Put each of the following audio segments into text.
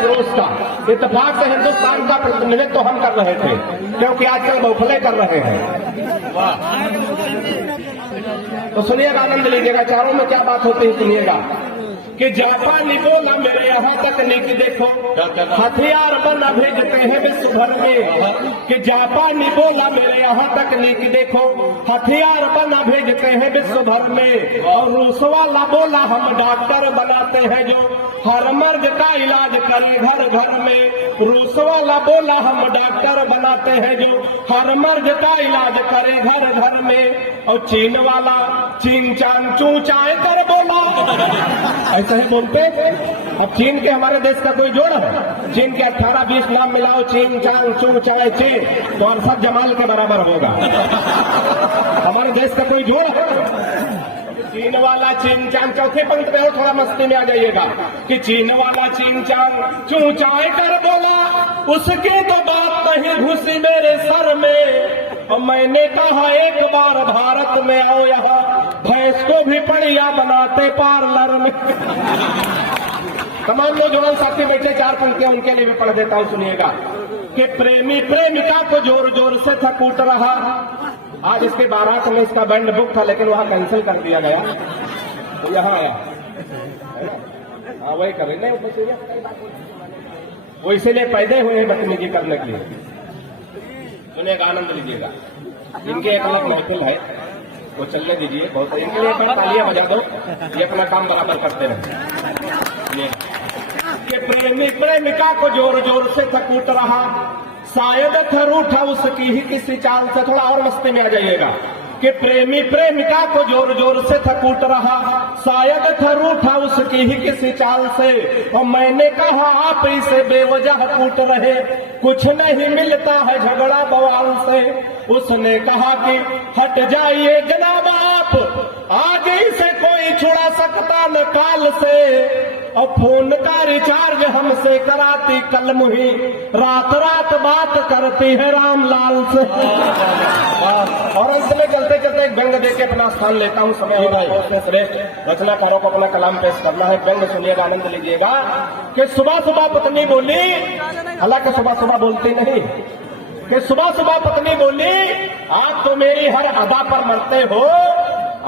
रोज का इत्तेफाक से हिंदुस्तान का प्रतिनिधित्व तो हम कर रहे थे, क्योंकि आजकल बौखले कर रहे हैं। तो सुनिएगा, आनंद लीजिएगा। चारों में क्या बात होती है सुनिएगा कि जापानी बोला मेरे यहाँ तकनीक देखो, हथियार बना भेजते हैं विश्व भर में। कि जापानी बोला मेरे यहाँ तकनीक देखो, हथियार बना भेजते हैं विश्व भर में। और रूस वाला बोला हम डॉक्टर बनाते हैं जो हर मर्ज का इलाज करे घर घर में। रूस वाला बोला हम डॉक्टर बनाते हैं जो हर मर्ज का इलाज करे घर घर में। और चीन वाला चीन चान चू चाय कर बोला, ऐसा ही बोलते। अब चीन के हमारे देश का कोई जोड़ है? चीन के 18-20 नाम मिलाओ, चीन चांग चू चाय चीन, तो अरशद जमाल के बराबर होगा। हमारे देश का कोई जोड़ है? चीन वाला चीन चांग, चौथे पंक्ति में हो, थोड़ा मस्ती में आ जाइएगा कि चीन वाला चीन चांग चू चाय कर बोला, उसकी तो बात नहीं घुसी मेरे सर में। और मैंने कहा एक बार भारत में आओ, यहाँ भैंस को भी पड़िया बनाते पार्लर में। तमाम नौजवान साथी बैठे, 4 पंक्तियां उनके लिए भी पढ़ देता हूं, सुनिएगा कि प्रेमी प्रेमिका को जोर जोर से था कूट रहा। आज इसके बारात में इसका बैंड बुक था, लेकिन वहां कैंसिल कर दिया गया, तो यहाँ आया। हाँ वही कर रहे, वो इसीलिए पैदे हुए हैं बदतमीजी करने के लिए। सुनिएगा, आनंद लीजिएगा। इनके एक अलग महफिल है, वो चलने दीजिए, बहुत इनके लिए तालियां बजा दो, ये अपना काम बराबर करते रहे। कि प्रेमी प्रेमिका को जोर जोर से थकूट रहा, शायद थर उठा उसकी ही किसी चाल से। थोड़ा और मस्ती में आ जाइएगा कि प्रेमी प्रेमिका को जोर जोर से थकूट रहा, शायद थर उठा उसकी ही किसी चाल से। और मैंने कहा आप इसे बेवजह कूट रहे, कुछ नहीं मिलता है झगड़ा बवाल से। उसने कहा कि हट जाइए जनाब आप, आज इसे कोई छुड़ा सकता न काल से। और फोन का रिचार्ज हमसे कराती कल मुही, रात रात बात करती है रामलाल से। और अंत में चलते चलते एक व्यंग देके अपना स्थान लेता हूं, समय हो रहा है, श्रेष्ठ रचनाकारों को अपना कलाम पेश करना है। व्यंग सुनिएगा, आनंद लीजिएगा कि सुबह सुबह पत्नी बोली, हालांकि सुबह सुबह बोलती नहीं, कि सुबह सुबह पत्नी बोली आप तो मेरी हर अदा पर मरते हो,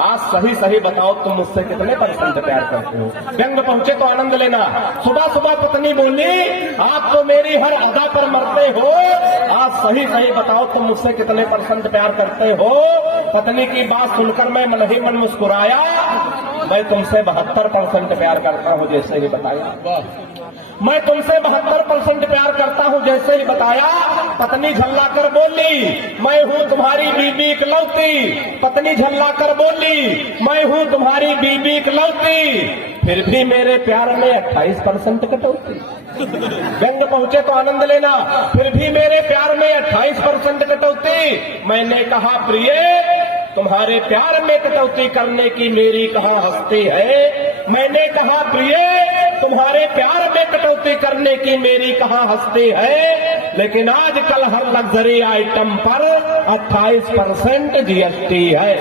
आज सही सही बताओ तुम मुझसे कितने % प्यार करते हो। व्यंग पहुंचे तो आनंद लेना। सुबह सुबह पत्नी बोली आप तो मेरी हर अदा पर मरते हो, आज सही सही बताओ तुम मुझसे कितने % प्यार करते हो। पत्नी की बात सुनकर मैं मन ही मन मुस्कुराया, मैं तुमसे 72% प्यार करता हूं जैसे ही बताया। मैं तुमसे 72% प्यार करता हूं जैसे ही बताया। पत्नी झल्ला कर बोली मैं हूं तुम्हारी बीबी इकलौती। पत्नी झल्ला कर बोली मैं हूं तुम्हारी बीबी इकलौती, फिर भी मेरे प्यार में 28% कटौती। व्यंग पहुंचे तो आनंद लेना। फिर भी मेरे प्यार में 28% कटौती। मैंने कहा प्रिय तुम्हारे प्यार में कटौती करने की मेरी कहाँ हस्ती है। मैंने कहा प्रिय तुम्हारे प्यार में कटौती करने की मेरी कहाँ हस्ती है। लेकिन आजकल हर लग्जरी आइटम पर 28% GST है।